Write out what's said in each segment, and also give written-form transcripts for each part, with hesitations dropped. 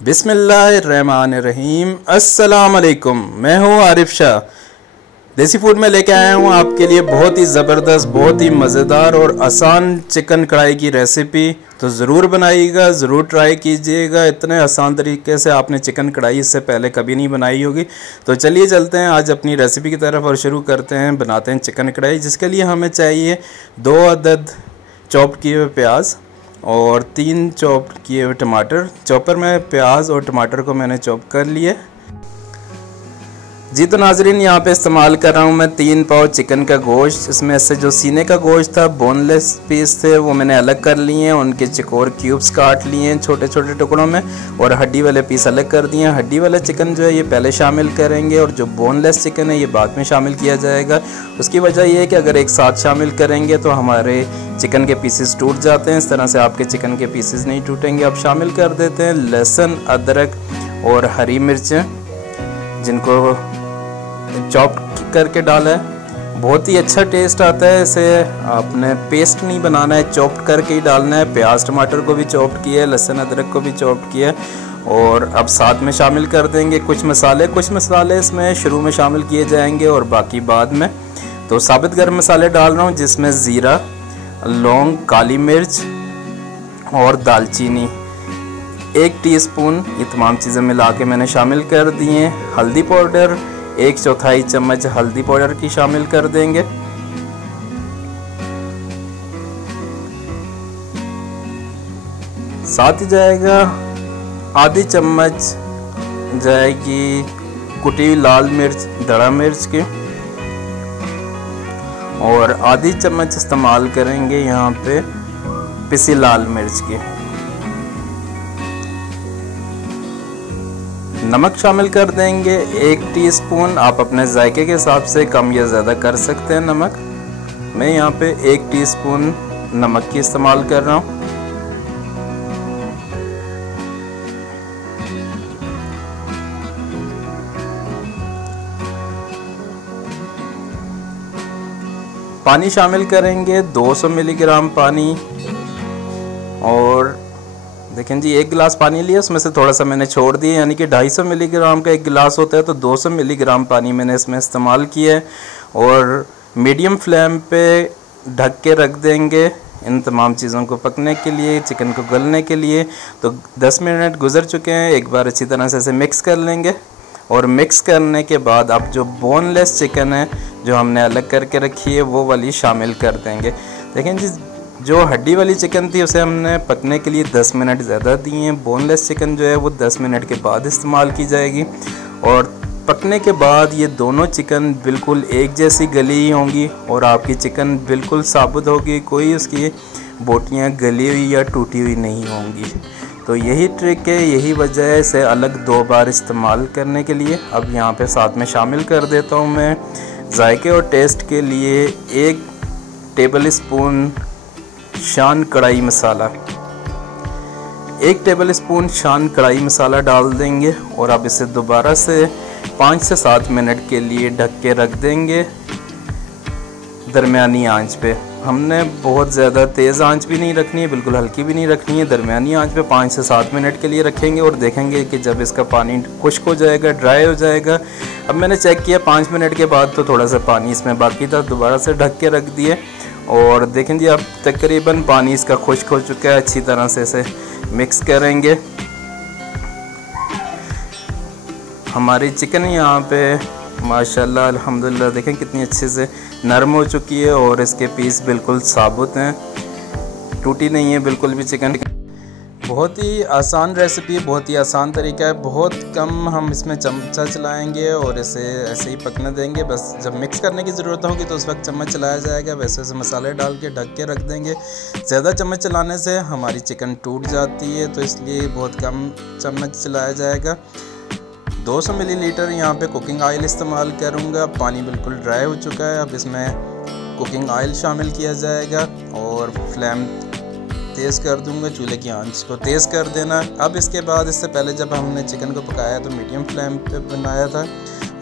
बिस्मिल्लाहिर्रहमानिर्रहीम। अस्सलाम वालेकुम। मैं हूँ आरिफ शाह। देसी फूड में लेके आया हूँ आपके लिए बहुत ही ज़बरदस्त, बहुत ही मज़ेदार और आसान चिकन कढ़ाई की रेसिपी। तो ज़रूर बनाइएगा, ज़रूर ट्राई कीजिएगा। इतने आसान तरीके से आपने चिकन कढ़ाई इससे पहले कभी नहीं बनाई होगी। तो चलिए चलते हैं आज अपनी रेसिपी की तरफ और शुरू करते हैं, बनाते हैं चिकन कढ़ाई। जिसके लिए हमें चाहिए 2 अदद चॉप किए हुए प्याज और 3 चॉप किए हुए टमाटर। चॉपर में प्याज और टमाटर को मैंने चॉप कर लिए। जी तो नाजरीन, यहाँ पे इस्तेमाल कर रहा हूँ मैं 3 पाव चिकन का गोश्त। इसमें से जो सीने का गोश्त था, बोनलेस पीस थे, वो मैंने अलग कर लिए हैं। उनके चकोर क्यूब्स काट लिए हैं छोटे छोटे टुकड़ों में, और हड्डी वाले पीस अलग कर दिए हैं। हड्डी वाला चिकन जो है ये पहले शामिल करेंगे, और जो बोनलेस चिकन है ये बाद में शामिल किया जाएगा। उसकी वजह ये है कि अगर एक साथ शामिल करेंगे तो हमारे चिकन के पीसेस टूट जाते हैं। इस तरह से आपके चिकन के पीसेस नहीं टूटेंगे। अब शामिल कर देते हैं लहसुन, अदरक और हरी मिर्चें, जिनको चॉप करके डाला है। बहुत ही अच्छा टेस्ट आता है। इसे आपने पेस्ट नहीं बनाना है, चॉप करके ही डालना है। प्याज टमाटर को भी चॉप किया है, लहसुन अदरक को भी चॉप किया है। और अब साथ में शामिल कर देंगे कुछ मसाले इसमें शुरू में शामिल किए जाएंगे और बाकी बाद में। तो साबित गर्म मसाले डाल रहा हूँ, जिसमें ज़ीरा, लौंग, काली मिर्च और दालचीनी 1 टीस्पून, ये तमाम चीज़ें मिला के मैंने शामिल कर दी हैं। हल्दी पाउडर 1/4 चम्मच हल्दी पाउडर की शामिल कर देंगे। साथ ही जाएगा आधी चम्मच जाएगी कुटी हुई लाल मिर्च, दड़ा मिर्च की, और आधी चम्मच इस्तेमाल करेंगे यहाँ पे पिसी लाल मिर्च की। नमक शामिल कर देंगे 1 टीस्पून। आप अपने जायके के हिसाब से कम या ज़्यादा कर सकते हैं नमक। मैं यहाँ पे 1 टीस्पून नमक की इस्तेमाल कर रहा हूँ। पानी शामिल करेंगे 200 मिलीग्राम पानी। और देखें जी, 1 गिलास पानी लिया, उसमें से थोड़ा सा मैंने छोड़ दिया, यानी कि 250 मिलीग्राम का 1 गिलास होता है, तो 200 मिलीग्राम पानी मैंने इसमें इस्तेमाल किया है। और मीडियम फ्लेम पे ढक के रख देंगे इन तमाम चीज़ों को पकने के लिए, चिकन को गलने के लिए। तो 10 मिनट गुजर चुके हैं। एक बार अच्छी तरह से इसे मिक्स कर लेंगे, और मिक्स करने के बाद अब जो बोनलेस चिकन है जो हमने अलग करके रखी है वो वाली शामिल कर देंगे। देखें जी, जो हड्डी वाली चिकन थी उसे हमने पकने के लिए 10 मिनट ज़्यादा दिए हैं। बोनलेस चिकन जो है वो 10 मिनट के बाद इस्तेमाल की जाएगी। और पकने के बाद ये दोनों चिकन बिल्कुल एक जैसी गली ही होंगी, और आपकी चिकन बिल्कुल साबुत होगी, कोई उसकी बोटियाँ गली हुई या टूटी हुई नहीं होंगी। तो यही ट्रिक है, यही वजह है इसे अलग 2 बार इस्तेमाल करने के लिए। अब यहाँ पे साथ में शामिल कर देता हूँ मैं जायके और टेस्ट के लिए 1 टेबल स्पून शान कढ़ाई मसाला। 1 टेबल स्पून शान कढ़ाई मसाला डाल देंगे, और अब इसे दोबारा से 5 से 7 मिनट के लिए ढक के रख देंगे दरमियानी आंच पे। हमने बहुत ज़्यादा तेज़ आंच भी नहीं रखनी है, बिल्कुल हल्की भी नहीं रखनी है, दरमियानी आंच पे 5 से 7 मिनट के लिए रखेंगे। और देखेंगे कि जब इसका पानी खुश्क हो जाएगा, ड्राई हो जाएगा। अब मैंने चेक किया 5 मिनट के बाद तो थोड़ा सा पानी इसमें बाकी था, दोबारा से ढक के रख दिए। और देखें जी, अब तकरीबन पानी इसका खुश्क हो चुका है। अच्छी तरह से इसे मिक्स करेंगे। हमारी चिकन यहाँ पे माशाल्लाह अल्हम्दुलिल्लाह देखें कितनी अच्छे से नरम हो चुकी है, और इसके पीस बिल्कुल साबुत हैं, टूटी नहीं है बिल्कुल भी चिकन। बहुत ही आसान रेसिपी, बहुत ही आसान तरीका है। बहुत कम हम इसमें चमचा चलाएंगे और इसे ऐसे ही पकने देंगे। बस जब मिक्स करने की ज़रूरत होगी तो उस वक्त चम्मच चलाया जाएगा। वैसे वैसे मसाले डाल के ढक के रख देंगे। ज़्यादा चम्मच चलाने से हमारी चिकन टूट जाती है, तो इसलिए बहुत कम चम्मच चलाया जाएगा। 200 मिलीलीटर यहाँ पे कुकिंग ऑयल इस्तेमाल करूँगा। पानी बिल्कुल ड्राई हो चुका है। अब इसमें कुकिंग ऑयल शामिल किया जाएगा, और फ्लेम तेज़ कर दूंगा। चूल्हे की आंच को तेज़ कर देना। अब इसके बाद, इससे पहले जब हमने चिकन को पकाया तो मीडियम फ्लेम पे बनाया था,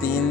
3